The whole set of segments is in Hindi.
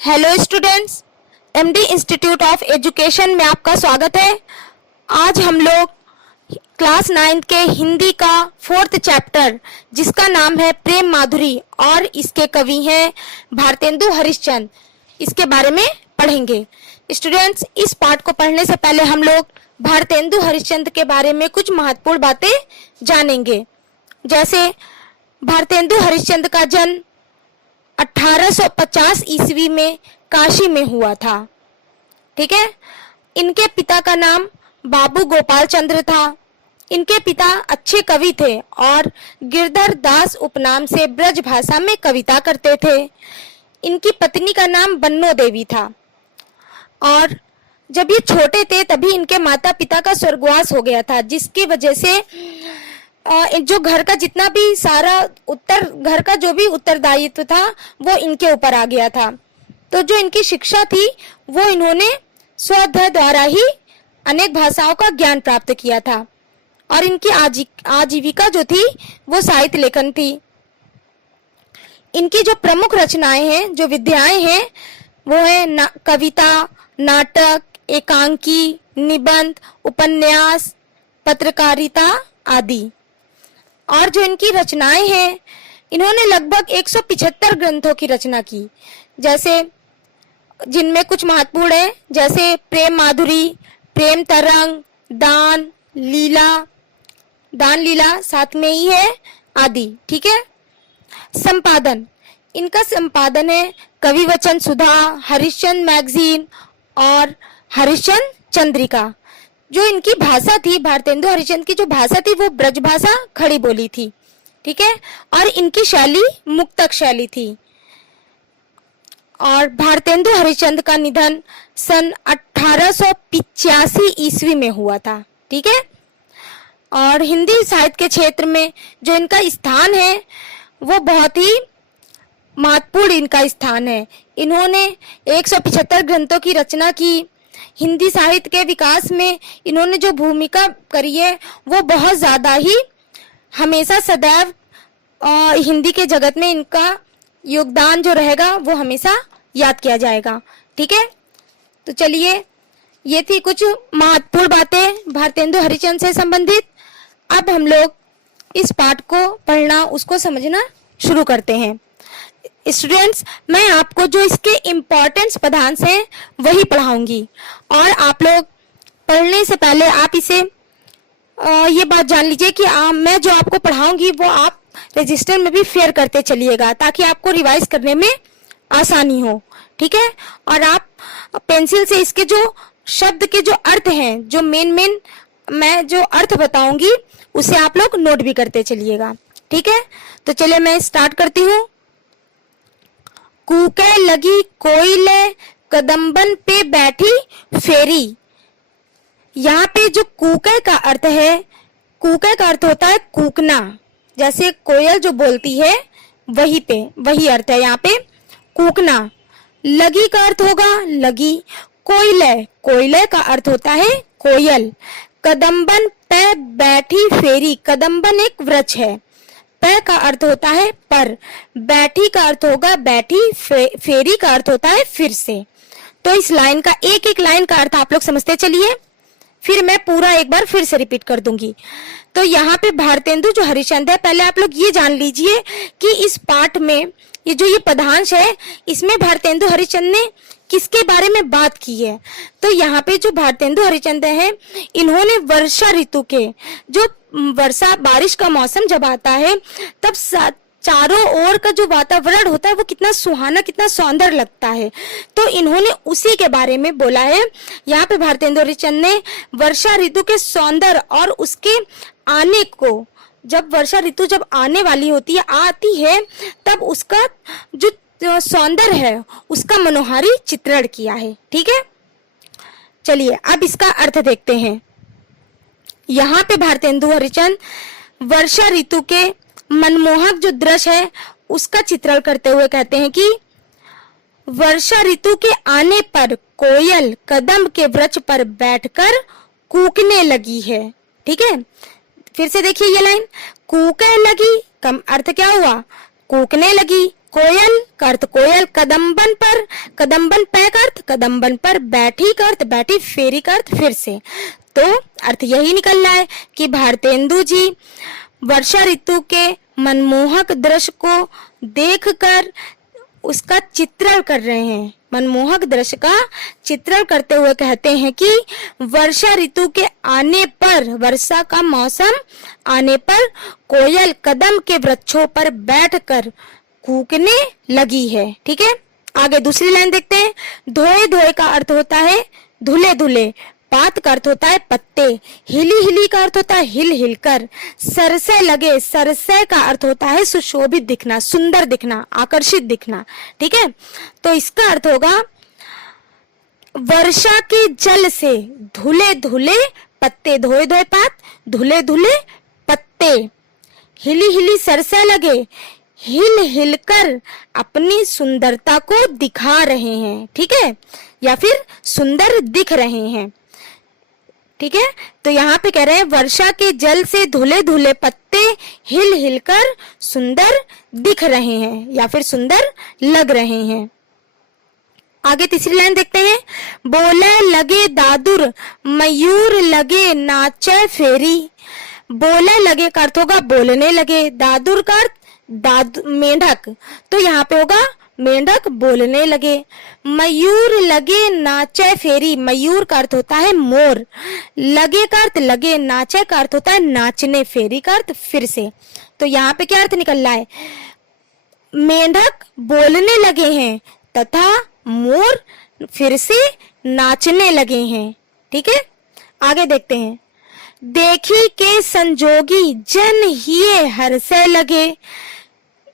Hello students, MD institute of education में आपका स्वागत है। आज हम लोग क्लास 9 के हिंदी का 4th चैप्टर जिसका नाम है प्रेम माधुरी और इसके कवि हैं भारतेंदु हरिश्चंद्र, इसके बारे में पढ़ेंगे। स्टूडेंट्स, इस पाठ को पढ़ने से पहले हम लोग भारतेंदु हरिश्चंद्र के बारे में कुछ महत्वपूर्ण बातें जानेंगे। जैसे भारतेंदु हरिश्चंद्र का जन्म 1850 ईस्वी में काशी में हुआ था। ठीक है। इनके पिता का नाम बाबू गोपाल चंद्र था। इनके पिता अच्छे कवि थे और गिरधर दास उपनाम से ब्रज भाषा में कविता करते थे। इनकी पत्नी का नाम बन्नो देवी था और जब ये छोटे थे तभी इनके माता पिता का स्वर्गवास हो गया था, जिसकी वजह से जो घर का जितना भी सारा घर का जो भी उत्तरदायित्व था वो इनके ऊपर आ गया था। तो जो इनकी शिक्षा थी वो इन्होंने स्वाध्याय द्वारा ही अनेक भाषाओं का ज्ञान प्राप्त किया था और इनकी आजीविका जो थी वो साहित्य लेखन थी। इनकी जो प्रमुख रचनाएं हैं, जो विधाएं हैं, वो है कविता, नाटक, एकांकी, निबंध, उपन्यास, पत्रकारिता आदि। और जो इनकी रचनाएं हैं, इन्होंने लगभग 175 ग्रंथों की रचना की, जैसे जिनमें कुछ महत्वपूर्ण है, जैसे प्रेम माधुरी, प्रेम तरंग, दान लीला साथ में ही है आदि। ठीक है। संपादन, इनका संपादन है कवि वचन सुधा, हरिश्चंद्र मैगजीन और हरिश्चंद्र चंद्रिका। जो इनकी भाषा थी, भारतेंदु हरिश्चंद्र की जो भाषा थी वो ब्रज भाषा खड़ी बोली थी। ठीक है। और इनकी शैली मुक्तक शैली थी। और भारतेंदु हरिश्चंद्र का निधन सन 1885 ईस्वी में हुआ था। ठीक है। और हिंदी साहित्य के क्षेत्र में जो इनका स्थान है वो बहुत ही महत्वपूर्ण इनका स्थान है। इन्होंने 175 ग्रंथों की रचना की। हिंदी साहित्य के विकास में इन्होंने जो भूमिका करी है वो बहुत ज़्यादा ही हमेशा सदैव हिंदी के जगत में इनका योगदान जो रहेगा वो हमेशा याद किया जाएगा। ठीक है। तो चलिए, ये थी कुछ महत्वपूर्ण बातें भारतेंदु हरिश्चंद्र से संबंधित। अब हम लोग इस पाठ को पढ़ना, उसको समझना शुरू करते हैं। स्टूडेंट्स, मैं आपको जो इसके इम्पोर्टेंस पदांश हैं वही पढ़ाऊंगी और आप लोग पढ़ने से पहले आप इसे ये बात जान लीजिए कि मैं जो आपको पढ़ाऊंगी वो आप रजिस्टर में भी शेयर करते चलिएगा ताकि आपको रिवाइज करने में आसानी हो। ठीक है। और आप पेंसिल से इसके जो शब्द के जो अर्थ हैं, जो मेन मैं जो अर्थ बताऊंगी उसे आप लोग नोट भी करते चलिएगा। ठीक है। तो चलिए मैं स्टार्ट करती हूँ। कूके लगी कोयले कदम्बन पे बैठी फेरी। यहाँ पे जो कूके का अर्थ है, कूके का अर्थ होता है कूकना, जैसे कोयल जो बोलती है वही अर्थ है यहाँ पे कूकना। लगी का अर्थ होगा लगी। कोयले का अर्थ होता है कोयल। कदम्बन पे बैठी फेरी, कदम्बन एक वृक्ष है। पे का अर्थ होता है पर, बैठी का अर्थ होगा बैठी, फेरी का अर्थ होता है फिर से। तो इस लाइन का एक लाइन का अर्थ आप लोग समझते चलिए, फिर मैं पूरा एक बार फिर से रिपीट कर दूंगी। तो यहाँ पे भारतेंदु जो हरिश्चंद्र है, पहले आप लोग ये जान लीजिए कि इस पाठ में ये पदांश है, इसमें भारतेंदु हरिश्चंद्र ने किसके बारे में बात की है। तो यहाँ पे जो भारतेंदु हरिश्चंद्र है, इन्होंने वर्षा ऋतु के जो बारिश का मौसम जब आता है तब चारों ओर का जो वातावरण होता है वो कितना सुहाना, कितना सौंदर्य लगता है। तो इन्होंने उसी के बारे में बोला है। यहाँ पे भारतेंदु हरिश्चंद्र ने वर्षा ऋतु के सौंदर्य और उसके आने को, जब वर्षा ऋतु जब आने वाली होती है, आती है, तब उसका जो सौंदर्य है उसका मनोहारी चित्रण किया है। ठीक है। चलिए अब इसका अर्थ देखते हैं। यहाँ पे भारतेंदु हरिश्चंद्र वर्षा ऋतु के मनमोहक जो दृश्य है उसका चित्रण करते हुए कहते हैं कि वर्षा ऋतु के आने पर कोयल कदम के वृक्ष पर बैठकर कूकने लगी है। ठीक है। फिर से देखिए ये लाइन, कूकने लगी, कम अर्थ क्या हुआ, कूकने लगी। कोयल का अर्थ कोयल, कदम्बन पर, कदम्बन पे का अर्थ कदम्बन पर, बैठी का अर्थ बैठी, फेरी का अर्थ फिर से। तो अर्थ यही निकल रहा है कि भारतेंदु जी वर्षा ऋतु के मनमोहक दृश्य को देखकर उसका चित्रण कर रहे हैं। मनमोहक दृश्य का चित्रण करते हुए कहते हैं कि वर्षा ऋतु के आने पर, वर्षा का मौसम आने पर कोयल कदम के वृक्षों पर बैठकर कूकने लगी है। ठीक है, आगे दूसरी लाइन देखते हैं। धोए धोए का अर्थ होता है धुले धुले, पात का अर्थ होता है पत्ते, हिली हिली का अर्थ होता है हिल हिल कर, सरसे लगे, सरसे का अर्थ होता है सुशोभित दिखना, सुंदर दिखना, आकर्षित दिखना। ठीक है, तो इसका अर्थ होगा वर्षा के जल से धुले धुले पत्ते, धोए धोए पात, धुले धुले पत्ते, हिली हिली सरसे लगे, हिल हिल कर अपनी सुंदरता को दिखा रहे हैं। ठीक है, या फिर सुंदर दिख रहे हैं। ठीक है, तो यहाँ पे कह रहे हैं वर्षा के जल से धुले धुले पत्ते हिल हिल कर सुंदर दिख रहे हैं या फिर सुंदर लग रहे हैं। आगे तीसरी लाइन देखते हैं। बोले लगे दादुर, मयूर लगे नाचे फेरी। बोले लगे का अर्थ होगा बोलने लगे, दादुर का अर्थ मेंढक, तो यहाँ पे होगा मेंढक बोलने लगे। मयूर लगे नाचे फेरी, मयूर का अर्थ होता है मोर, लगे का अर्थ लगे, नाचे का अर्थ होता है नाचने, फेरी का अर्थ फिर से। तो यहाँ पे क्या अर्थ निकल रहा है, मेंढक बोलने लगे हैं तथा मोर फिर से नाचने लगे हैं। ठीक है, आगे देखते हैं। देखी के संजोगी जन हिये हर्षे लगे।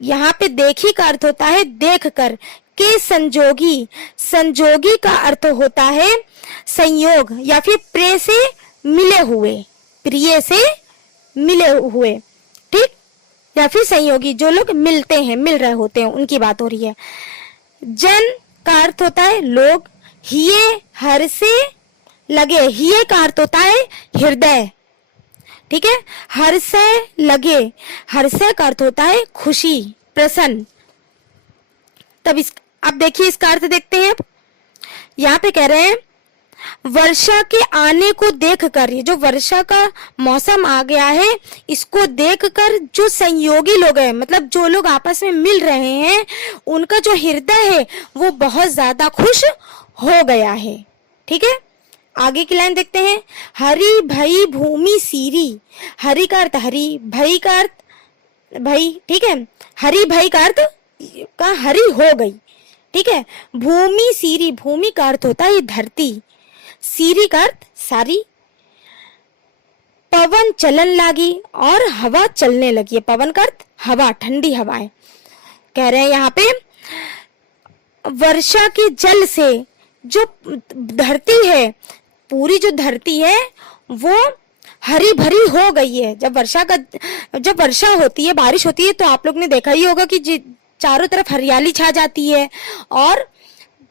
यहाँ पे देखी का अर्थ होता है देख कर, के संजोगी, संजोगी का अर्थ होता है संयोग या फिर प्रिय से मिले हुए, प्रिय से मिले हुए। ठीक, या फिर संयोगी, जो लोग मिलते हैं, मिल रहे होते हैं, उनकी बात हो रही है। जन का अर्थ होता है लोग, हिये हर से लगे, हिये का अर्थ होता है हृदय। ठीक है, हर्ष लगे, हर्ष का अर्थ होता है खुशी, प्रसन्न। तब अब देखिए इसका अर्थ देखते हैं। अब यहाँ पे कह रहे हैं वर्षा के आने को देखकर, ये जो वर्षा का मौसम आ गया है, इसको देखकर जो संयोगी लोग हैं, मतलब जो लोग आपस में मिल रहे हैं, उनका जो हृदय है वो बहुत ज्यादा खुश हो गया है। ठीक है, आगे की लाइन देखते हैं। हरी भई भूमि सीरी, हरी का अर्थ हरी, भई का अर्थ भई। ठीक है, हरी भई का अर्थ का हरी हो गई। ठीक है, भूमि सीरी, भूमि का अर्थ होता है धरती, सीरी का अर्थ सारी। पवन चलन लागी और हवा चलने लगी है, पवन का अर्थ हवा, ठंडी हवाएं। कह रहे हैं यहाँ पे वर्षा के जल से जो धरती है, पूरी जो धरती है वो हरी भरी हो गई है। जब वर्षा होती है, बारिश होती है, तो आप लोग ने देखा ही होगा कि चारों तरफ हरियाली छा जाती है और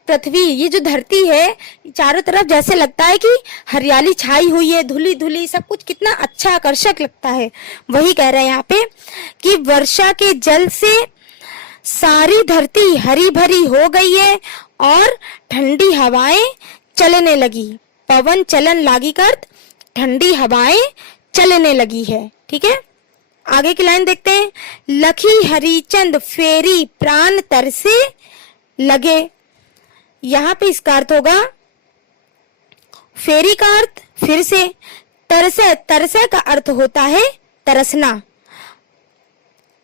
पृथ्वी, ये जो धरती है, चारों तरफ जैसे लगता है कि हरियाली छाई हुई है, धुली धुली, सब कुछ कितना अच्छा आकर्षक लगता है। वही कह रहे हैं यहाँ पे कि वर्षा के जल से सारी धरती हरी भरी हो गई है और ठंडी हवाएं चलने लगी। पवन चलन लागी का अर्थ ठंडी हवाएं चलने लगी है। ठीक है, आगे की लाइन देखते हैं। लखी हरिचंद फेरी प्राण तरसे लगे। यहाँ पे इसका अर्थ होगा फेरी का अर्थ फिर से, तरसे, तरसे का अर्थ होता है तरसना।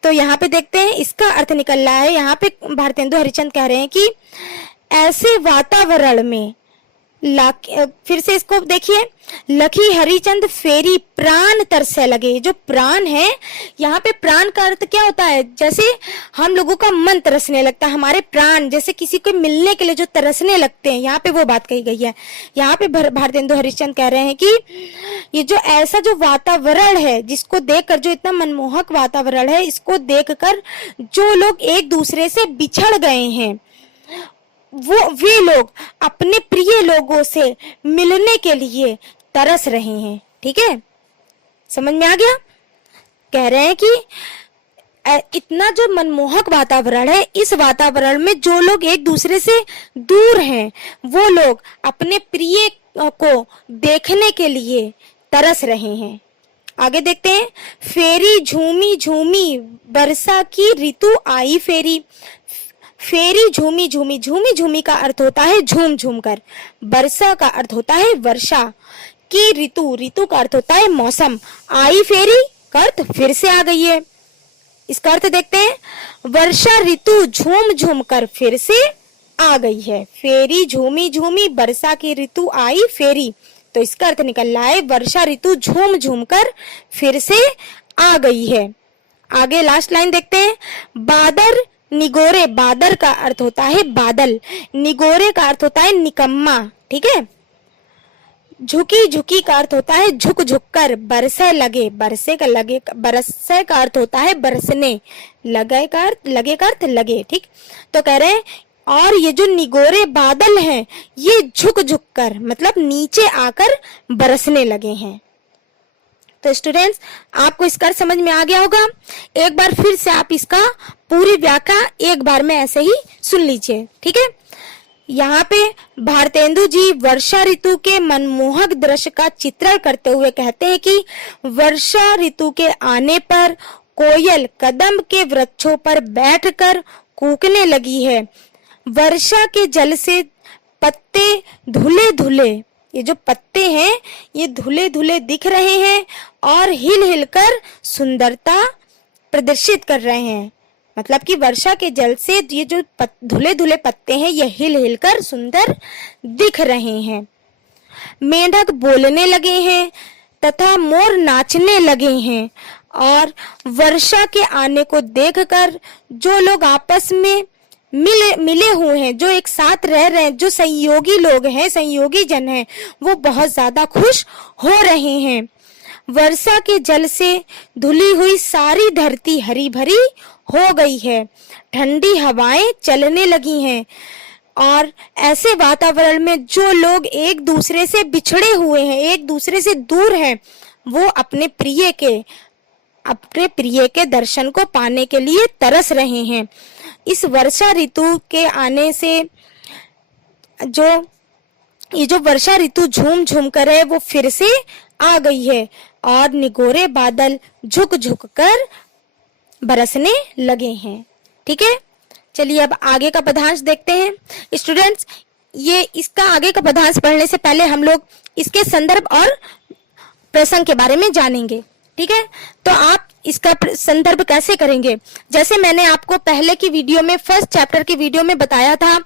तो यहाँ पे देखते हैं इसका अर्थ निकल रहा है। यहाँ पे भारतेंदु हरिचंद कह रहे हैं कि ऐसे वातावरण में फिर से इसको देखिए, लखी हरिचंद फेरी प्राण तरसे लगे। जो प्राण है, यहाँ पे प्राण का अर्थ क्या होता है, जैसे हम लोगों का मन तरसने लगता है, हमारे प्राण जैसे किसी को मिलने के लिए जो तरसने लगते हैं, यहाँ पे वो बात कही गई है। यहाँ पे भारतेंदु हरिचंद कह रहे हैं कि ये जो ऐसा जो वातावरण है, जिसको देखकर, जो इतना मनमोहक वातावरण है, इसको देखकर जो लोग एक दूसरे से बिछड़ गए हैं, वे लोग अपने प्रिय लोगों से मिलने के लिए तरस रहे हैं। ठीक है, समझ में आ गया। कह रहे हैं कि इतना जो मनमोहक वातावरण है, इस वातावरण में जो लोग एक दूसरे से दूर हैं, वो लोग अपने प्रिय को देखने के लिए तरस रहे हैं। आगे देखते हैं। फेरी झूमी झूमी वर्षा की ऋतु आई फेरी। फेरी झूमी झूमी, झूमी झूमी का अर्थ होता है झूम झूम कर, वर्षा का अर्थ होता है वर्षा, की ऋतु, ऋतु का अर्थ होता है मौसम, आई फेरी का अर्थ फिर से आ गई है। इसका अर्थ देखते हैं। वर्षा ऋतु झूम झूम कर फिर से आ गई है। फेरी झूमी झूमी वर्षा की ऋतु आई फेरी, तो इसका अर्थ निकल रहा है वर्षा ऋतु झूम झूम कर फिर से आ गई है। आगे लास्ट लाइन देखते हैं। बादर निगोरे, बादर का अर्थ होता है बादल, निगोरे का अर्थ होता है निकम्मा, ठीक है। झुकी झुकी का अर्थ होता है झुक झुक कर, बरसे लगे, बरसे का लगे, बरसे का अर्थ होता है बरसने, लगे का अर्थ लगे, ठीक। तो कह रहे हैं और ये जो निगोरे बादल हैं ये झुक झुक कर मतलब नीचे आकर बरसने लगे हैं। तो स्टूडेंट्स, आपको इसका अर्थ समझ में आ गया होगा। एक बार फिर से आप इसका पूरी व्याख्या एक बार में ऐसे ही सुन लीजिए, ठीक है। यहाँ पे भारतेंदु जी वर्षा ऋतु के मनमोहक दृश्य का चित्रण करते हुए कहते हैं कि वर्षा ऋतु के आने पर कोयल कदम्ब के वृक्षों पर बैठकर कूकने लगी है। वर्षा के जल से पत्ते धुले धुले, ये जो पत्ते हैं ये धुले धुले दिख रहे हैं और हिल हिल कर सुंदरता प्रदर्शित कर रहे हैं। मतलब कि वर्षा के जल से ये जो धुले धुले पत्ते हैं ये हिल हिल कर सुंदर दिख रहे हैं। मेंढक बोलने लगे हैं तथा मोर नाचने लगे हैं और वर्षा के आने को देखकर जो लोग आपस में मिले हुए हैं, जो एक साथ रह रहे हैं, जो संयोगी लोग हैं, संयोगी जन हैं, वो बहुत ज्यादा खुश हो रहे हैं। वर्षा के जल से धुली हुई सारी धरती हरी भरी हो गई है, ठंडी हवाएं चलने लगी हैं और ऐसे वातावरण में जो लोग एक दूसरे से बिछड़े हुए हैं, एक दूसरे से दूर हैं, वो अपने प्रिय के दर्शन को पाने के लिए तरस रहे हैं। इस वर्षा ऋतु के आने से ये जो वर्षा ऋतु झूम झूम कर है वो फिर से आ गई है और निगोरे बादल झुक झुक कर बरसने लगे हैं, ठीक है। चलिए अब आगे का पदांश देखते हैं। स्टूडेंट्स, ये इसका आगे का पदांश पढ़ने से पहले हम लोग इसके संदर्भ और प्रसंग के बारे में जानेंगे, ठीक है। तो आप इसका संदर्भ कैसे करेंगे, जैसे मैंने आपको पहले की वीडियो में, फर्स्ट चैप्टर की वीडियो में बताया था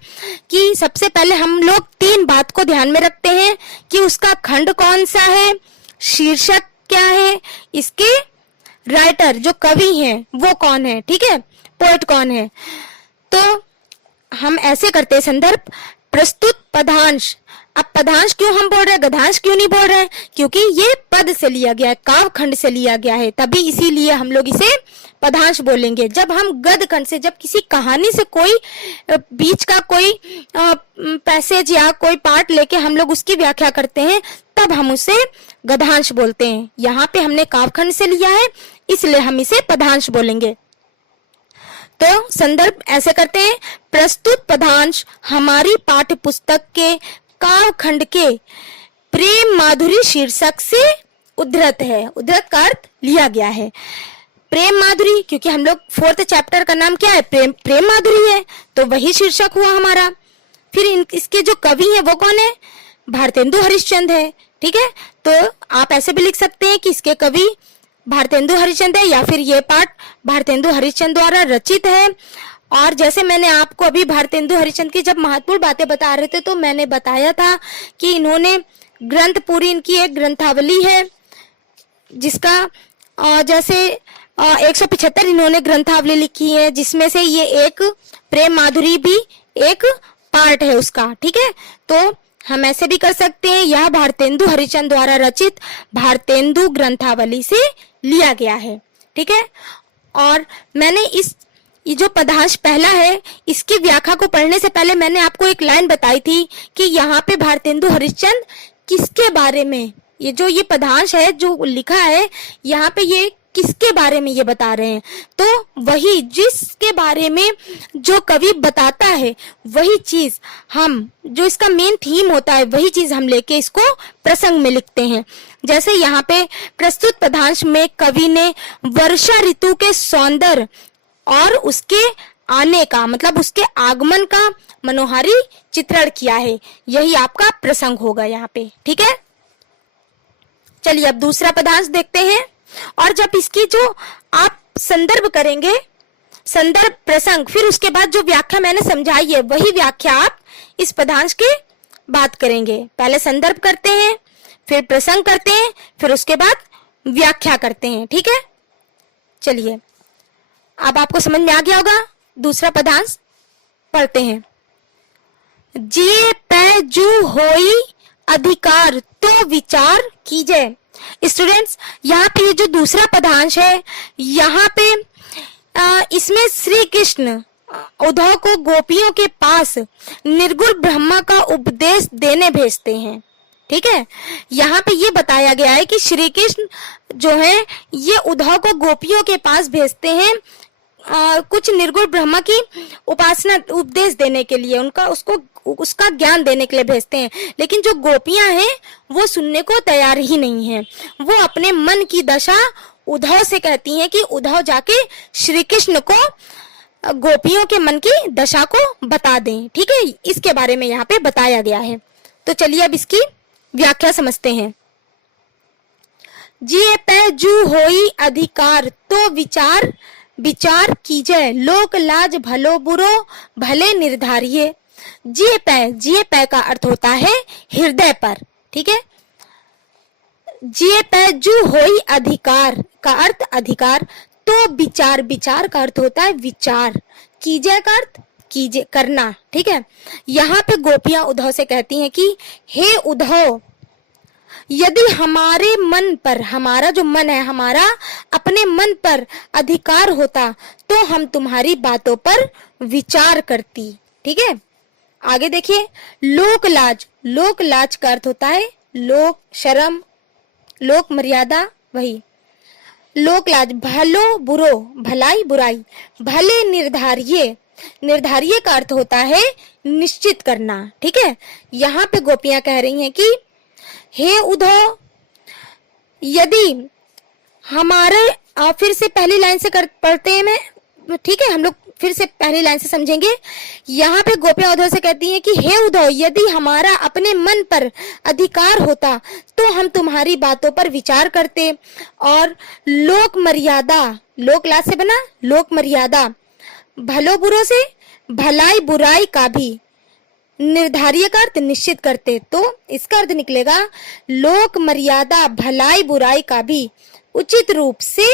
कि सबसे पहले हम लोग 3 बात को ध्यान में रखते हैं कि उसका खंड कौन सा है, शीर्षक क्या है, इसके राइटर जो कवि हैं वो कौन है, ठीक है, पोएट कौन है। तो हम ऐसे करते हैं संदर्भ, प्रस्तुत पदांश। अब पदांश क्यों हम बोल रहे हैं, गद्यांश क्यों नहीं बोल रहे हैं, क्योंकि ये पद से लिया गया है, काव्य खंड से लिया गया है, तभी इसीलिए हम लोग इसे पदांश बोलेंगे। जब हम गद्य खंड से, जब किसी कहानी से कोई बीच का कोई पैसेज या कोई पार्ट लेके हम लोग उसकी व्याख्या करते हैं, तब हम उसे गद्यांश बोलते हैं। यहाँ पे हमने काव्य खंड से लिया है, इसलिए हम इसे पदांश बोलेंगे। तो संदर्भ ऐसे करते हैं, प्रस्तुत पदांश हमारी पाठ्य पुस्तक के काव्य खंड के प्रेम माधुरी शीर्षक से उद्धृत है। उद्धृत का अर्थ लिया गया है। प्रेम माधुरी, क्योंकि हम लोग 4th चैप्टर का नाम क्या है, प्रेम माधुरी है, तो वही शीर्षक हुआ हमारा। फिर इसके जो कवि है वो कौन है, भारतेंदु हरिश्चंद्र है, ठीक है। तो आप ऐसे भी लिख सकते हैं कि इसके कवि भारतेंदु हरिश्चंद्र है या फिर ये पाठ भारतेंदु हरिश्चंद्र द्वारा रचित है। और जैसे मैंने आपको अभी भारतेंदु हरिश्चंद्र की जब महत्वपूर्ण बातें बता रहे थे तो मैंने बताया था कि इन्होंने ग्रंथ, पूरी इनकी एक ग्रंथावली है जिसका जैसे 175 इन्होंने ग्रंथावली लिखी है, जिसमें से ये एक प्रेम माधुरी भी एक पार्ट है उसका, ठीक है। तो हम ऐसे भी कर सकते हैं, यह भारतेंदु हरिश्चंद्र द्वारा रचित भारतेंदु ग्रंथावली से लिया गया है, ठीक है। और मैंने ये जो पदांश पहला है इसकी व्याख्या को पढ़ने से पहले मैंने आपको एक लाइन बताई थी कि यहाँ पे भारतेंदु हरिश्चंद्र किसके बारे में, ये जो ये पदांश है जो लिखा है यहाँ पे ये किसके बारे में ये बता रहे हैं, तो वही जिसके बारे में जो कवि बताता है वही चीज हम, जो इसका मेन थीम होता है वही चीज हम लेके इसको प्रसंग में लिखते हैं। जैसे यहाँ पे प्रस्तुत पदांश में कवि ने वर्षा ऋतु के सौंदर्य और उसके आने का, मतलब उसके आगमन का मनोहारी चित्रण किया है। यही आपका प्रसंग होगा यहाँ पे, ठीक है। चलिए अब दूसरा पदांश देखते हैं। और जब इसकी जो आप संदर्भ करेंगे, संदर्भ प्रसंग, फिर उसके बाद जो व्याख्या मैंने समझाई है वही व्याख्या आप इस पदांश की बात करेंगे। पहले संदर्भ करते हैं, फिर प्रसंग करते हैं, फिर उसके बाद व्याख्या करते हैं, ठीक है। चलिए अब आपको समझ में आ गया होगा। दूसरा पदांश पढ़ते हैं। जिए पै जू होई अधिकार तो विचार कीजिए। स्टूडेंट्स, यहाँ पे ये जो दूसरा पदांश है, यहाँ पे इसमें श्री कृष्ण उद्धव को गोपियों के पास निर्गुण ब्रह्मा का उपदेश देने भेजते हैं, ठीक है। यहाँ पे ये बताया गया है कि श्री कृष्ण जो है ये उद्धव को गोपियों के पास भेजते हैं कुछ निर्गुण ब्रह्मा की उपासना उपदेश देने के लिए, उसका ज्ञान देने के लिए भेजते हैं। लेकिन जो गोपियां हैं वो सुनने को तैयार ही नहीं है। वो अपने मन की दशा उद्धव से कहती हैं कि उद्धव जाके श्री कृष्ण को गोपियों के मन की दशा को बता दें, ठीक है। इसके बारे में यहाँ पे बताया गया है। तो चलिए अब इसकी व्याख्या समझते हैं। जिए पै जू होई अधिकार तो विचार विचार कीजिए, लोक लाज भलो बुरो भले निर्धारिये। जिए पै का अर्थ होता है हृदय पर, ठीक है। जिए पै जू होई अधिकार का अर्थ अधिकार, तो विचार, विचार का अर्थ होता है विचार, कीजिए का अर्थ कीजिए करना, ठीक है। यहाँ पे गोपियां उद्धव से कहती हैं कि हे उद्धव, यदि हमारे मन पर, हमारा जो मन है, हमारा अपने मन पर अधिकार होता तो हम तुम्हारी बातों पर विचार करती, ठीक है। आगे देखिए, लोक लाज, लोक लाज का अर्थ होता है लोक शर्म, लोक मर्यादा, वही लोक लाज। भलो बुरो, भलाई बुराई, भले निर्धारिये, निर्धारिये का अर्थ होता है निश्चित करना, ठीक है। यहाँ पे गोपियां कह रही हैं कि हे उद्धव, यदि हमारे, फिर से पहली लाइन से पढ़ते हैं मैं, ठीक है। हम लोग फिर से पहली लाइन से समझेंगे। यहाँ पे गोपियां उद्धव से कहती हैं कि हे उद्धव, यदि हमारा अपने मन पर अधिकार होता तो हम तुम्हारी बातों पर विचार करते और लोक मर्यादा, लोक लाज से बना लोक मर्यादा, भलो बुरो से भलाई बुराई का भी निर्धारित का अर्थ निश्चित करते। तो इसका अर्थ निकलेगा लोक मर्यादा भलाई बुराई का भी उचित रूप से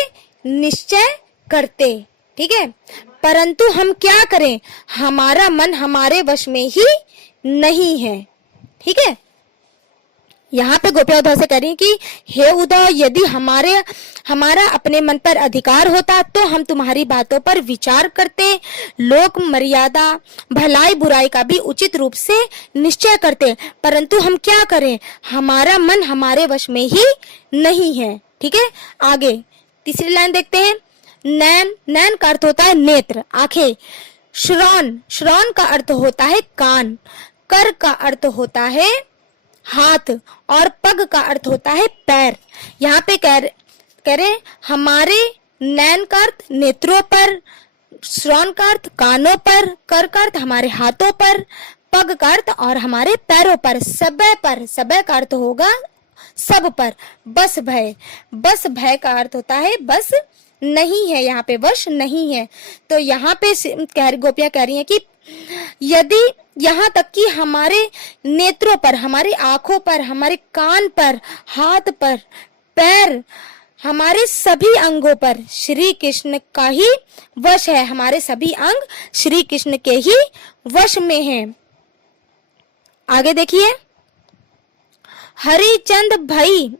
निश्चय करते, ठीक है। परंतु हम क्या करें, हमारा मन हमारे वश में ही नहीं है, ठीक है। यहाँ पे गोपियां उद्धव से कह रही हैं कि हे उद्धव, यदि हमारा अपने मन पर अधिकार होता तो हम तुम्हारी बातों पर विचार करते, लोक मर्यादा भलाई बुराई का भी उचित रूप से निश्चय करते, परंतु हम क्या करें, हमारा मन हमारे वश में ही नहीं है, ठीक है। आगे तीसरी लाइन देखते हैं। नैन, नैन का अर्थ होता है नेत्र, आंखें। श्रवण, श्रवण का अर्थ होता है कान। कर का अर्थ होता है हाथ और पग का अर्थ होता है पैर। यहाँ पे कह रहे हमारे नैन का अर्थ नेत्रों पर, श्रवण का अर्थ कानों पर, कर का अर्थ हमारे हाथों पर, पग का अर्थ और हमारे पैरों पर, सबे पर, सबे का अर्थ होगा सब पर। बस भय, बस भय का अर्थ होता है बस नहीं है, यहाँ पे वश नहीं है। तो यहाँ पे गोपियां कह रही हैं कि यदि यहाँ तक कि हमारे नेत्रों पर, हमारी आंखों पर, हमारे कान पर, हाथ पर, पैर, हमारे सभी अंगों पर श्री कृष्ण का ही वश है, हमारे सभी अंग श्री कृष्ण के ही वश में हैं। आगे देखिए, हरिचंद भाई,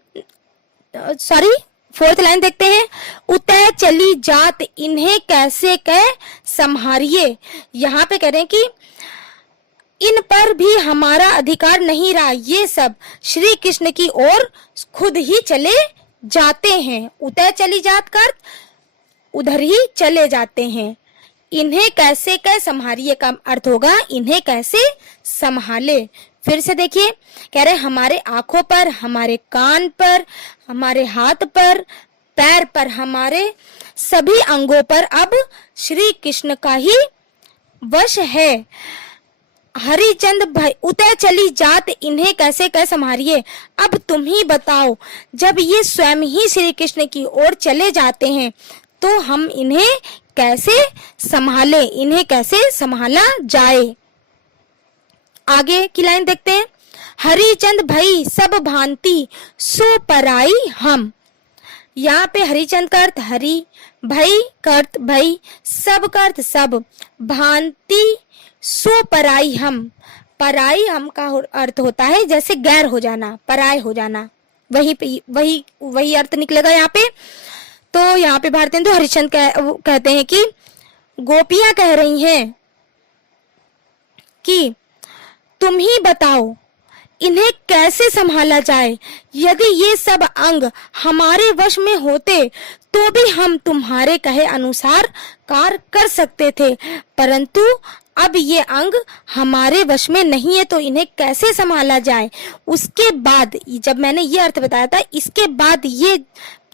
सॉरी फोर्थ लाइन देखते हैं। उतय चली जात इन्हें कैसे कह संहारिये। यहाँ पे कह रहे हैं कि इन पर भी हमारा अधिकार नहीं रहा, ये सब श्री कृष्ण की ओर खुद ही चले जाते हैं, उतय चली जात का अर्थ उधर ही चले जाते हैं। इन्हें कैसे कै संभालिए का अर्थ होगा इन्हें कैसे संभाले। फिर से देखिए, कह रहे हमारे आंखों पर, हमारे कान पर, हमारे हाथ पर, पैर पर, हमारे सभी अंगों पर अब श्री कृष्ण का ही वश है। हरिचंद भाई उतय चली जात इन्हें कैसे कै संभालिए। अब तुम ही बताओ, जब ये स्वयं ही श्री कृष्ण की ओर चले जाते हैं तो हम इन्हें कैसे संभाले, इन्हें कैसे संभाला जाए। आगे की लाइन देखते हैं। हरिचंद भई सब भांति सो पराई हम। यहाँ पे हरिचंद का अर्थ हरि, भई का अर्थ भई, सब का अर्थ सब, भांति सो पराई हम। पराई हम का अर्थ होता है जैसे गैर हो जाना, पराय हो जाना, वही अर्थ निकलेगा यहाँ पे। तो यहाँ पे भारतीय तो हरिचंद कहते हैं कि गोपियां कह रही हैं कि तुम ही बताओ इन्हें कैसे संभाला जाए। यदि ये सब अंग हमारे वश में होते तो भी हम तुम्हारे कहे अनुसार कार्य कर सकते थे, परंतु अब ये अंग हमारे वश में नहीं है तो इन्हें कैसे संभाला जाए। उसके बाद जब मैंने ये अर्थ बताया था, इसके बाद ये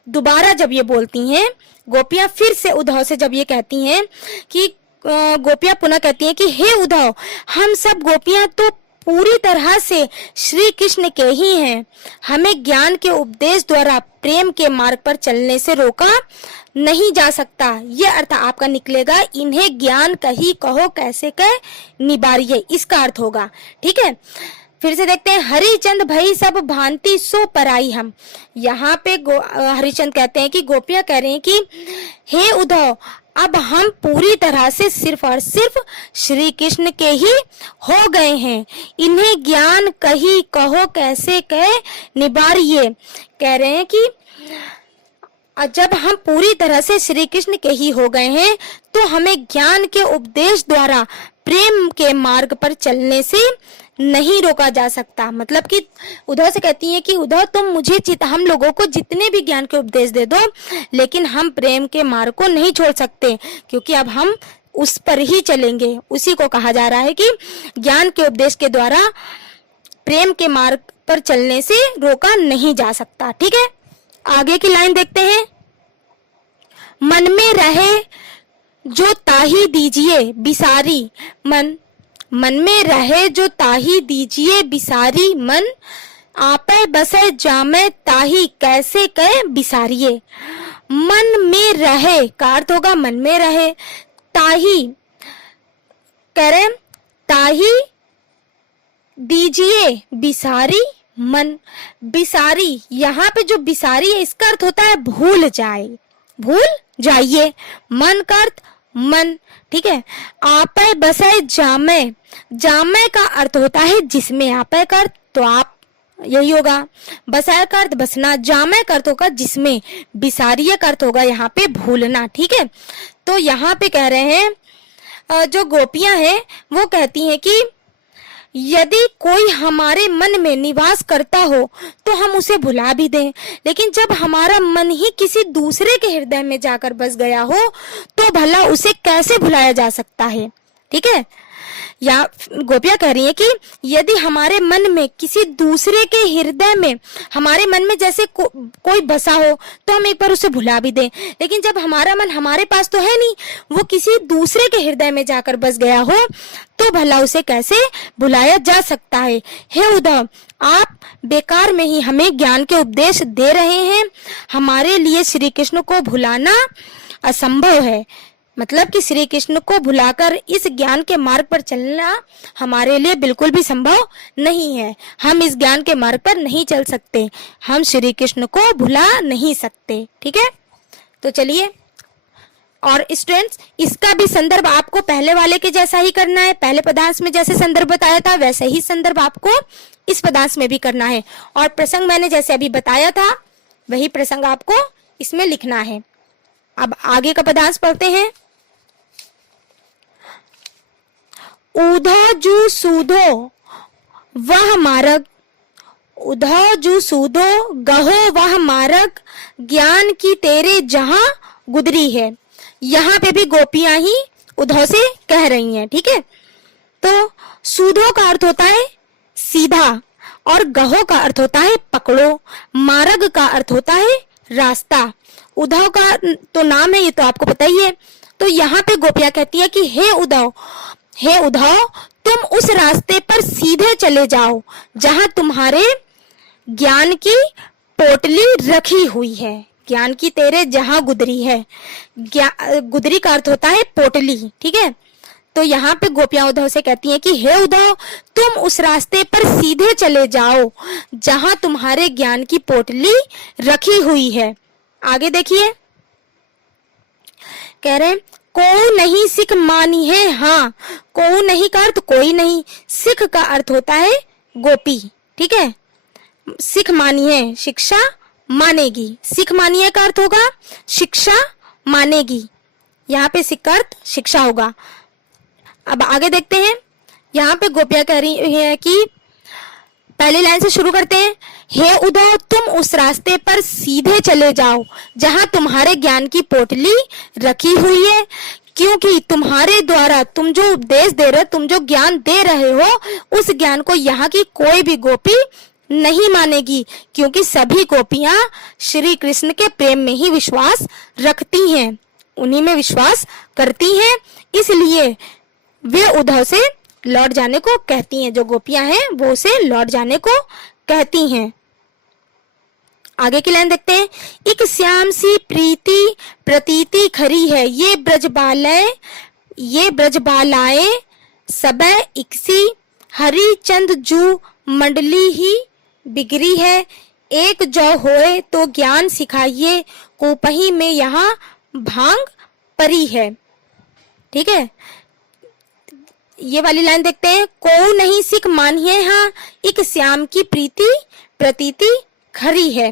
दोबारा जब ये बोलती हैं गोपियां, फिर से उद्धव से जब ये कहती हैं कि गोपियां पुनः कहती हैं कि हे उद्धव, हम सब गोपियां तो पूरी तरह से श्री कृष्ण के ही हैं। हमें ज्ञान के उपदेश द्वारा प्रेम के मार्ग पर चलने से रोका नहीं जा सकता। ये अर्थ आपका निकलेगा, इन्हें ज्ञान कही कहो कैसे कह निबारिये, इसका अर्थ होगा। ठीक है, फिर से देखते हैं। हरिचंद भई सब भांति सो पराई हम। यहाँ पे हरिचंद कहते हैं कि गोपियां कह रही हैं कि हे उद्धव, अब हम पूरी तरह से सिर्फ और सिर्फ श्री कृष्ण के ही हो गए हैं। इन्हें ज्ञान कही कहो कैसे कह निबारिये। कह रहे हैं कि जब हम पूरी तरह से श्री कृष्ण के ही हो गए हैं तो हमें ज्ञान के उपदेश द्वारा प्रेम के मार्ग पर चलने से नहीं रोका जा सकता। मतलब कि उद्धव से कहती है कि उद्धव तुम मुझे हम लोगों को जितने भी ज्ञान के उपदेश दे दो, लेकिन हम प्रेम के मार्ग को नहीं छोड़ सकते, क्योंकि अब हम उस पर ही चलेंगे। उसी को कहा जा रहा है कि ज्ञान के उपदेश के द्वारा प्रेम के मार्ग पर चलने से रोका नहीं जा सकता। ठीक है, आगे की लाइन देखते हैं। मन में रहे जो ताही दीजिए बिसारी मन। मन में रहे जो ताही दीजिए बिसारी मन। आपे बसे जामे ताही कैसे कह बिसारिये। मन में रहे का अर्थ होगा मन में रहे। ताही कह रहे ताही दीजिए बिसारी मन। बिसारी, यहाँ पे जो बिसारी है इसका अर्थ होता है भूल जाए, भूल जाइए। मन का अर्थ मन। ठीक है, आपे बसे जामे, जामे का अर्थ होता है जिसमें। आपे का अर्थ तो आप यही होगा, बसाए का अर्थ बसना, जामे का अर्थ होगा जिसमें, बिसारिये का अर्थ होगा यहाँ पे भूलना। ठीक है, तो यहाँ पे कह रहे हैं जो गोपियां हैं वो कहती हैं कि यदि कोई हमारे मन में निवास करता हो तो हम उसे भुला भी दें, लेकिन जब हमारा मन ही किसी दूसरे के हृदय में जाकर बस गया हो तो भला उसे कैसे भुलाया जा सकता है। ठीक है, या गोपियां कह रही हैं कि यदि हमारे मन में किसी दूसरे के हृदय में, हमारे मन में जैसे कोई बसा हो तो हम एक बार उसे भुला भी दें, लेकिन जब हमारा मन हमारे पास तो है नहीं, वो किसी दूसरे के हृदय में जाकर बस गया हो तो भला उसे कैसे भुलाया जा सकता है। हे उद्धव, आप बेकार में ही हमें ज्ञान के उपदेश दे रहे हैं। हमारे लिए श्री कृष्ण को भुलाना असंभव है। मतलब कि श्री कृष्ण को भुलाकर इस ज्ञान के मार्ग पर चलना हमारे लिए बिल्कुल भी संभव नहीं है। हम इस ज्ञान के मार्ग पर नहीं चल सकते, हम श्री कृष्ण को भुला नहीं सकते। ठीक है, तो चलिए, और स्टूडेंट्स इसका भी संदर्भ आपको पहले वाले के जैसा ही करना है। पहले पदांश में जैसे संदर्भ बताया था वैसे ही संदर्भ आपको इस पदांश में भी करना है, और प्रसंग मैंने जैसे अभी बताया था वही प्रसंग आपको इसमें लिखना है। अब आगे का पदांश पढ़ते हैं। ऊधो जू सूधो वह मार्ग, उधो जू सूधो गहो वह मार्ग, ज्ञान की तेरे जहां गुदरी है। यहाँ पे भी गोपियां ही उधो से कह रही हैं, ठीक है। तो सूधो का अर्थ होता है सीधा, और गहो का अर्थ होता है पकड़ो, मार्ग का अर्थ होता है रास्ता। उद्धव का तो नाम है, ये तो आपको पता ही है। तो यहाँ पे गोपियां कहती है कि हे उद्धव, हे उद्धव, तुम उस रास्ते पर सीधे चले जाओ जहां तुम्हारे ज्ञान की पोटली रखी हुई है। ज्ञान की तेरे जहां गुदरी है, गुदरी का अर्थ होता है पोटली, ठीक है। तो यहाँ पे गोपियां उद्धव से कहती हैं कि हे उद्धव, तुम उस रास्ते पर सीधे चले जाओ जहां तुम्हारे ज्ञान की पोटली रखी हुई है। आगे देखिए, कह रहे हैं को नहीं सिख मानी है। हाँ, को नहीं का अर्थ कोई नहीं, सिख का अर्थ होता है गोपी, ठीक है। सिख मानी है, शिक्षा मानेगी। सिख मानी है का अर्थ होगा शिक्षा मानेगी, यहाँ पे सिख का अर्थ शिक्षा होगा। अब आगे देखते हैं, यहाँ पे गोपियां कह रही है कि पहली लाइन से शुरू करते हैं। हे उद्धव, तुम उस रास्ते पर सीधे चले जाओ जहां तुम्हारे ज्ञान की पोटली रखी हुई है, क्योंकि तुम्हारे द्वारा तुम जो उपदेश दे रहे हो, तुम जो ज्ञान दे रहे हो, उस ज्ञान को यहाँ की कोई भी गोपी नहीं मानेगी, क्योंकि सभी गोपियां श्री कृष्ण के प्रेम में ही विश्वास रखती हैं, उन्हीं में विश्वास करती हैं। इसलिए वे उद्धव से लौट जाने को कहती हैं, जो गोपियां हैं वो उसे लौट जाने को कहती हैं। आगे की लाइन देखते हैं। एक श्याम सी प्रीति प्रतीति खरी है, ये ब्रजबालाए सबे इकसी, हरि चंद जू मंडली ही बिगड़ी है, एक जो होए तो ज्ञान सिखाइए, कोपही में यहाँ भांग परी है, ठीक है। ये वाली लाइन देखते हैं। को नहीं सिख मानिए, हाँ, एक श्याम की प्रीति प्रतीति खरी है।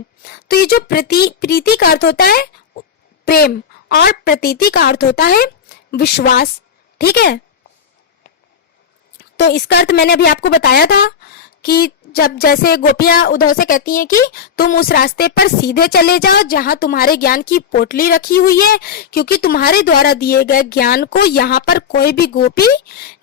तो ये जो प्रीति का अर्थ होता है प्रेम, और प्रतीति का अर्थ होता है विश्वास, ठीक है। तो इसका अर्थ मैंने अभी आपको बताया था कि जब जैसे गोपियां उद्धव से कहती हैं कि तुम उस रास्ते पर सीधे चले जाओ जहां तुम्हारे ज्ञान की पोटली रखी हुई है, क्योंकि तुम्हारे द्वारा दिए गए ज्ञान को यहाँ पर कोई भी गोपी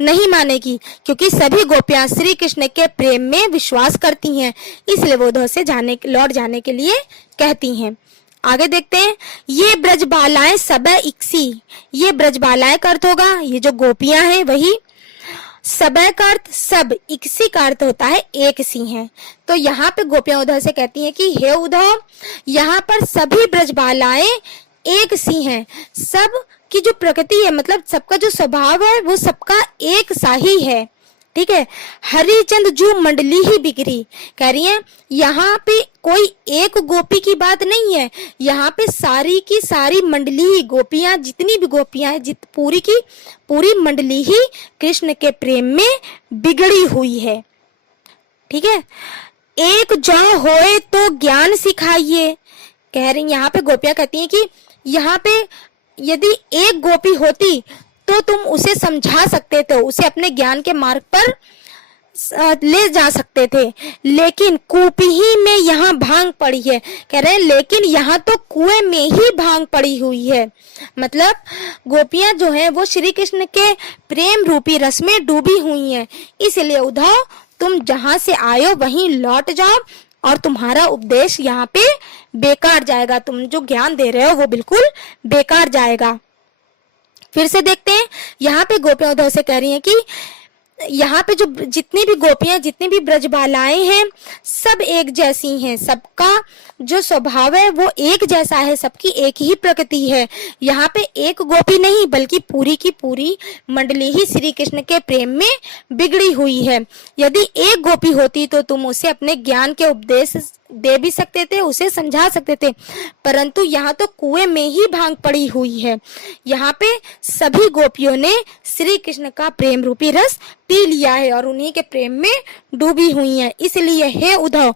नहीं मानेगी, क्योंकि सभी गोपियां श्री कृष्ण के प्रेम में विश्वास करती हैं, इसलिए वो उद्धव से लौट जाने के लिए कहती हैं। आगे देखते हैं। ये ब्रजबालाएं सबे इकसी, ये ब्रजबालाएं का अर्थ होगा ये जो गोपियां हैं वही, सबे का अर्थ सब, इकसी का अर्थ होता है एक सी हैं। तो यहाँ पे गोपियां उद्धव से कहती हैं कि हे उद्धव, यहाँ पर सभी ब्रजबालाएं एक सी हैं, सब की जो प्रकृति है, मतलब सबका जो स्वभाव है वो सबका एक सा ही है, ठीक है। हरिचंद जू मंडली ही बिगड़ी, कह रही है यहाँ पे कोई एक गोपी की बात नहीं है, यहाँ पे सारी की सारी मंडली ही, गोपियां जितनी भी गोपियां हैं, पूरी की पूरी मंडली ही कृष्ण के प्रेम में बिगड़ी हुई है, ठीक है। एक जो होए तो ज्ञान सिखाइए, कह रही यहाँ पे गोपियां कहती हैं कि यहाँ पे यदि एक गोपी होती तो तुम उसे समझा सकते थे, उसे अपने ज्ञान के मार्ग पर ले जा सकते थे, लेकिन कूपी ही में यहाँ भांग पड़ी है। कह रहे हैं लेकिन यहाँ तो कुएं में ही भांग पड़ी हुई है, मतलब गोपियां जो हैं वो श्री कृष्ण के प्रेम रूपी रस में डूबी हुई हैं। इसलिए उद्धव, तुम जहां से आयो वहीं लौट जाओ और तुम्हारा उपदेश यहाँ पे बेकार जाएगा, तुम जो ज्ञान दे रहे हो वो बिल्कुल बेकार जाएगा। फिर से देखते हैं, यहाँ पे गोपियां उद्धव से कह रही हैं कि यहाँ पे जो जितनी भी गोपियां, जितनी भी ब्रजबालाएं हैं, सब एक जैसी हैं, सबका जो स्वभाव है वो एक जैसा है, सबकी एक ही प्रकृति है। यहाँ पे एक गोपी नहीं बल्कि पूरी की पूरी मंडली ही श्री कृष्ण के प्रेम में बिगड़ी हुई है। यदि एक गोपी होती तो तुम उसे अपने ज्ञान के उपदेश दे भी सकते थे, उसे समझा सकते थे, परंतु यहाँ तो कुएं में ही भांग पड़ी हुई है। यहाँ पे सभी गोपियों ने श्री कृष्ण का प्रेम रूपी रस पी लिया है और उन्हीं के प्रेम में डूबी हुई हैं। इसलिए हे उद्धव,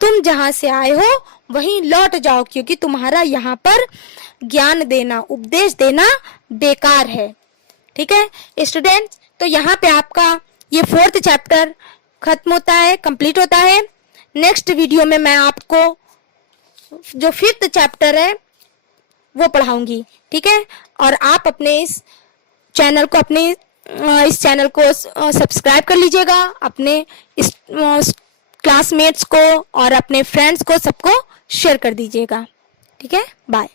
तुम जहां से आए हो वहीं लौट जाओ, क्योंकि तुम्हारा यहाँ पर ज्ञान देना, उपदेश देना बेकार है, ठीक है स्टूडेंट्स। तो यहाँ पे आपका ये 4th चैप्टर खत्म होता है, कंप्लीट होता है। नेक्स्ट वीडियो में मैं आपको जो 5th चैप्टर है वो पढ़ाऊंगी, ठीक है। और आप अपने इस चैनल को सब्सक्राइब कर लीजिएगा, अपने इस क्लासमेट्स को और अपने फ्रेंड्स को सबको शेयर कर दीजिएगा, ठीक है। बाय।